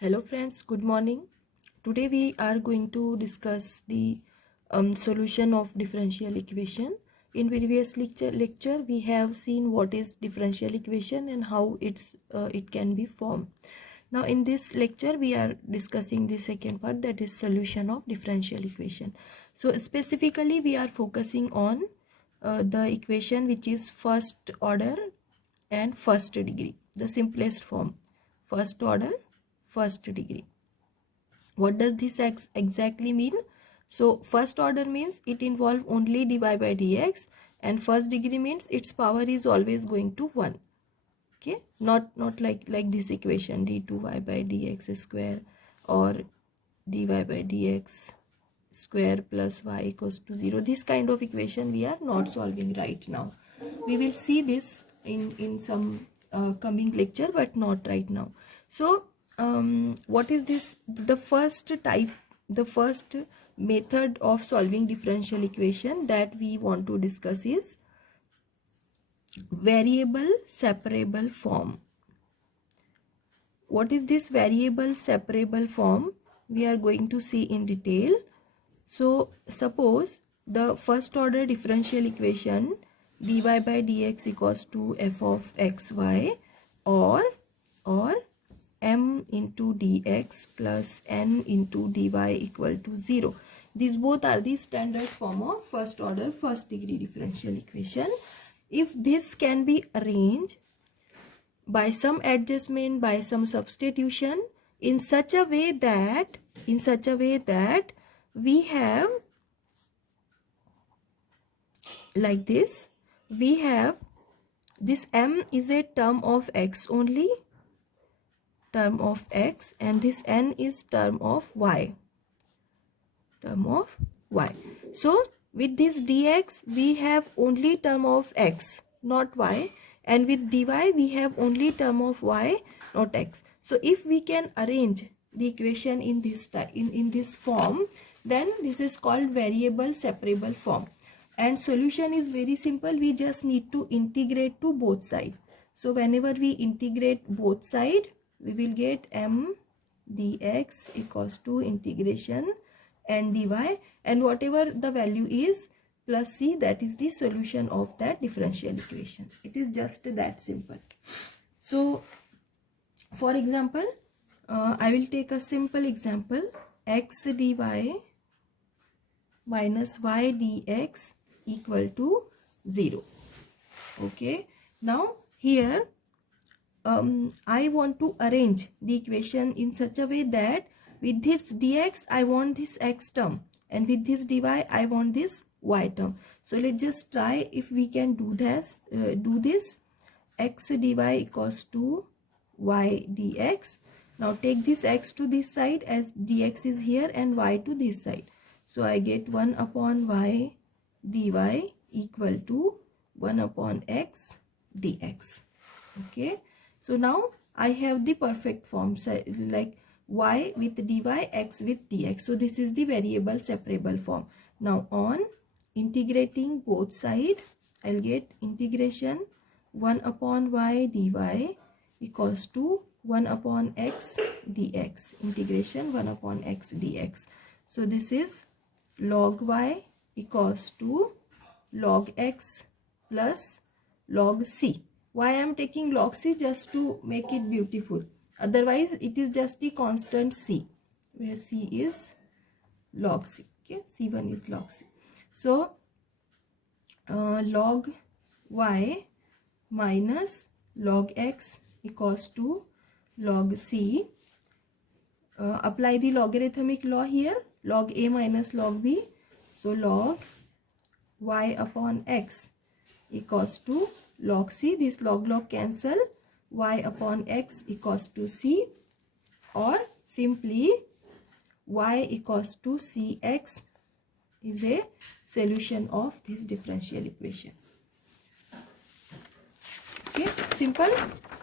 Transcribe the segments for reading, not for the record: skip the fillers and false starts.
Hello friends, good morning. Today we are going to discuss the solution of differential equation. In previous lecture we have seen what is differential equation and how it can be formed. Now in this lecture we are discussing the second part, that is solution of differential equation. So specifically we are focusing on the equation which is first order and first degree, the simplest form, first order first degree. What does this exactly mean? So first order means it involves only dy by dx, and first degree means its power is always going to 1. Okay, not like this equation d2y by dx square or dy by dx square plus y equals to 0. This kind of equation we are not solving right now. We will see this in some coming lecture, but not right now. So what is this? The first type, the first method of solving differential equation that we want to discuss is variable separable form. What is this variable separable form? We are going to see in detail. So suppose the first order differential equation dy by dx equals to f of xy or m into dx plus n into dy equal to 0. These both are the standard form of first order first degree differential equation. If this can be arranged by some adjustment, by some substitution in such a way that we have like this, we have this m is a term of x only, term of x, and this n is term of y, term of y. So with this dx we have only term of x, not y, and with dy we have only term of y, not x. So if we can arrange the equation in this form, then this is called variable separable form, and solution is very simple. We just need to integrate to both sides. So whenever we integrate both sides, we will get m dx equals to integration and dy, and whatever the value is plus c, that is the solution of that differential equation. It is just that simple. So for example, I will take a simple example, x dy minus y dx equal to 0. Okay, now here I want to arrange the equation in such a way that with this dx I want this x term, and with this dy I want this y term. So let's just try if we can do this. X dy equals to y dx. Now take this x to this side as dx is here, and y to this side. So I get 1 upon y dy equal to 1 upon x dx. Okay, so now I have the perfect form, so like y with dy, x with dx. So this is the variable separable form. Now on integrating both sides, I'll get integration 1 upon y dy equals to 1 upon x dx, integration 1 upon x dx. So this is log y equals to log x plus log c. Why I am taking log c? Just to make it beautiful. Otherwise it is just the constant c, where c is log c. Okay, c1 is log c. So log y minus log x equals to log c. Apply the logarithmic law here, log a minus log b. So log y upon x equals to log c. This log cancel, y upon x equals to c, or simply y equals to cx is a solution of this differential equation. Okay, simple,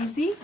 easy.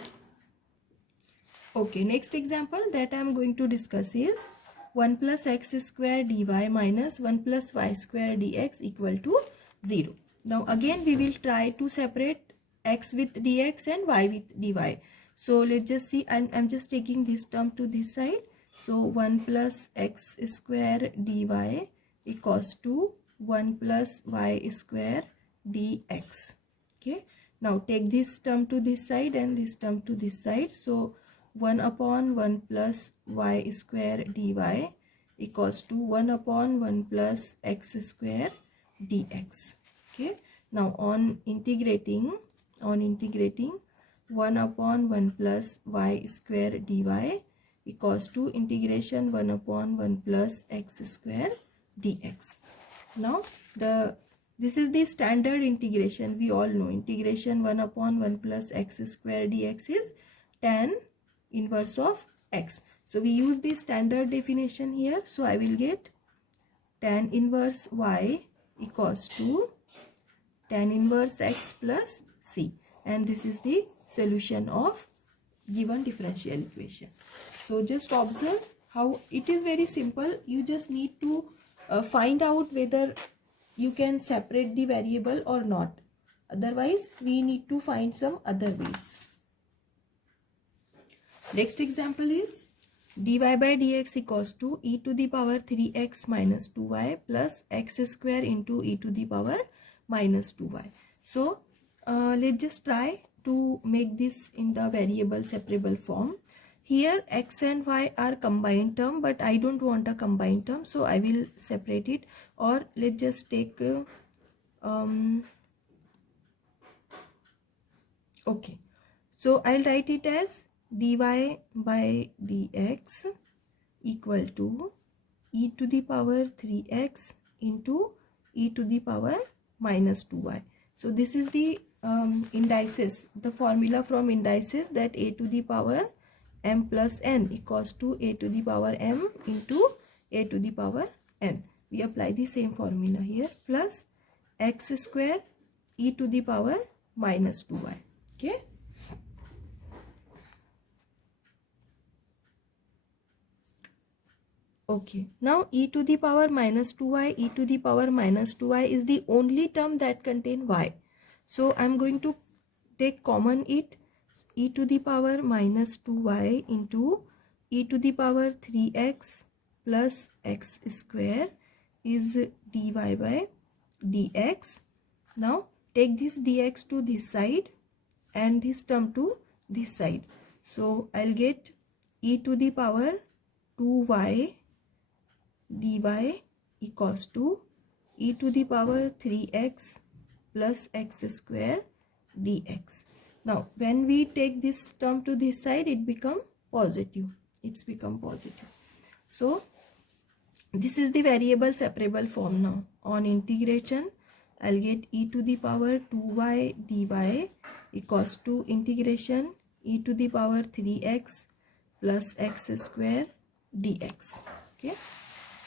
Okay, next example that I am going to discuss is 1 plus x square dy minus 1 plus y square dx equal to 0. Now again we will try to separate x with dx and y with dy. So let's just see, I'm just taking this term to this side. So 1 plus x square dy equals to 1 plus y square dx. Okay, now take this term to this side and this term to this side. So 1 upon 1 plus y square dy equals to 1 upon 1 plus x square dx. Okay, now on integrating 1 upon 1 plus y square dy equals to integration 1 upon 1 plus x square dx. Now this is the standard integration. We all know integration 1 upon 1 plus x square dx is tan inverse of x. So we use the standard definition here. So I will get tan inverse y equals to tan inverse x plus c, and this is the solution of given differential equation. So just observe how it is very simple. You just need to find out whether you can separate the variable or not. Otherwise we need to find some other ways. Next example is dy by dx equals to e to the power 3x minus 2y plus x square into e to the power minus 2y. So let's just try to make this in the variable separable form. Here x and y are combined term, but I don't want a combined term, so I will separate it. Or let's just take okay, so I'll write it as dy by dx equal to e to the power 3x into e to the power minus 2y. So this is the indices, the formula from indices, that a to the power m plus n equals to a to the power m into a to the power n. We apply the same formula here, plus x square e to the power minus 2y. Okay. Okay, now e to the power minus 2y, e to the power minus 2y is the only term that contain y. So I'm going to take common it, e to the power minus 2y into e to the power 3x plus x square is dy by dx. Now take this dx to this side and this term to this side. So I'll get e to the power 2y dy equals to e to the power 3x plus x square dx. Now when we take this term to this side, it become positive. It's become positive. So this is the variable separable form. Now on integration, I'll get e to the power 2y dy equals to integration e to the power 3x plus x square dx. Okay,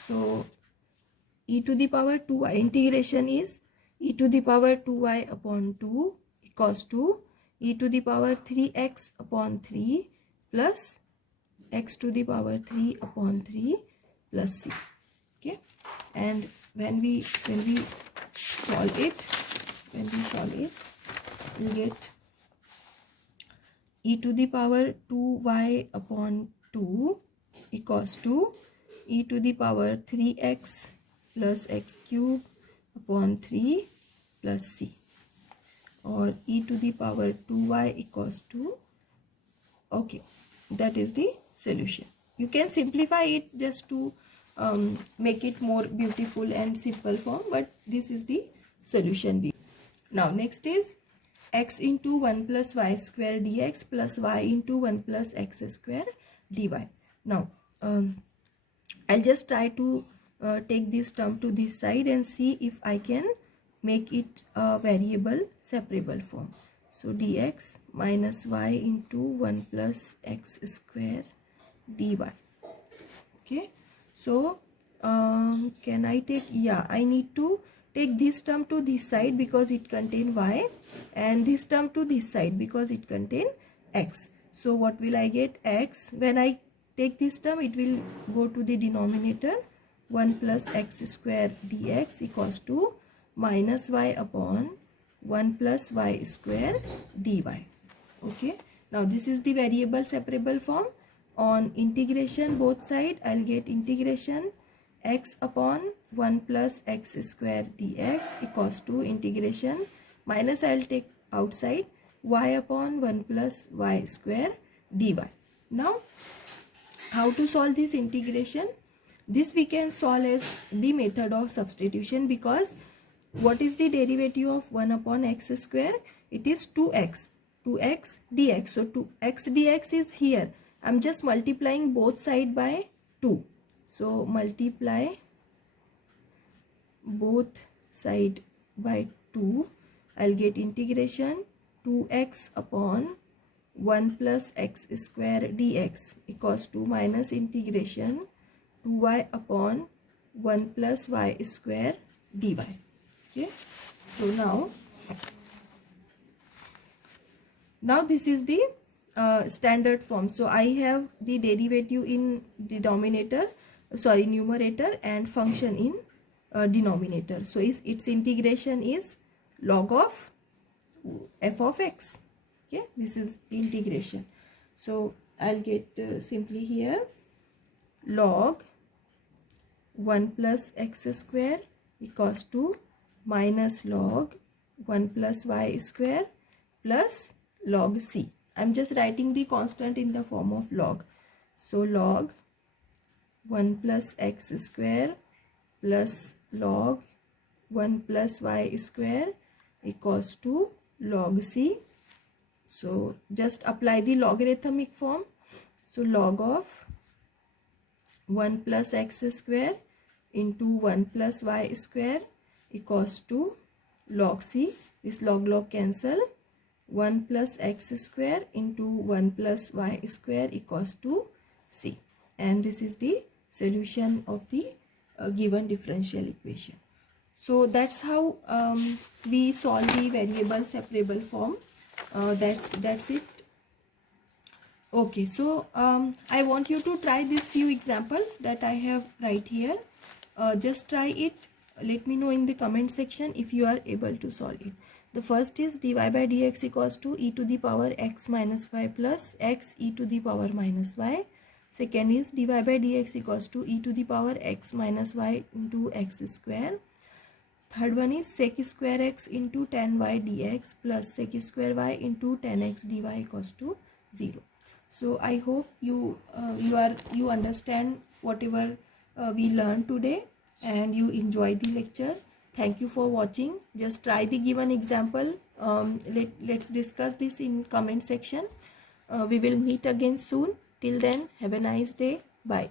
so e to the power 2y integration is e to the power 2y upon 2 equals to e to the power 3x upon 3 plus x to the power 3 upon 3 plus c. Okay, and when we solve it, we'll get e to the power 2y upon 2 equals to e to the power 3x plus x cube upon 3 plus c, or e to the power 2y equals to, okay, that is the solution. You can simplify it just to make it more beautiful and simple form, but this is the solution. Now next is x into 1 plus y square dx plus y into 1 plus x square dy. Now I'll just try to take this term to this side and see if I can make it a variable separable form. So dx minus y into 1 plus x square dy. Okay, so can I take, yeah, I need to take this term to this side because it contain y, and this term to this side because it contain x. So what will I get? X, when I take this term, it will go to the denominator, 1 plus x square dx equals to minus y upon 1 plus y square dy. Okay, Now this is the variable separable form. On integration both side, I'll get integration x upon 1 plus x square dx equals to integration minus, I'll take outside, y upon 1 plus y square dy. Now how to solve this integration? This we can solve as the method of substitution, because what is the derivative of 1 upon x square? It is 2x dx. So 2x dx is here. I'm just multiplying both side by 2. So multiply both side by 2. I'll get integration 2x upon 1 plus x square dx equals to minus integration 2y upon 1 plus y square dy. Okay, so now this is the standard form. So I have the derivative in numerator and function in denominator. So its integration is log of f of x. Okay, this is the integration. So I'll get simply here log 1 plus x square equals to minus log 1 plus y square plus log c. I'm just writing the constant in the form of log. So log 1 plus x square plus log 1 plus y square equals to log c. So just apply the logarithmic form. So log of 1 plus x square into 1 plus y square equals to log c. This log cancel. 1 plus x square into 1 plus y square equals to c. And this is the solution of the given differential equation. So that's how we solve the variable separable form. That's it. Okay, so I want you to try these few examples that I have right here. Just try it. Let me know in the comment section if you are able to solve it. The first is dy by dx equals to e to the power x minus y plus x e to the power minus y. Second is dy by dx equals to e to the power x minus y into x square. Third one is sec square x into tan y dx plus sec square y into tan x dy equals to 0. So I hope you understand whatever we learned today and you enjoy the lecture. Thank you for watching. Just try the given example. Let's discuss this in comment section. We will meet again soon. Till then, have a nice day. Bye.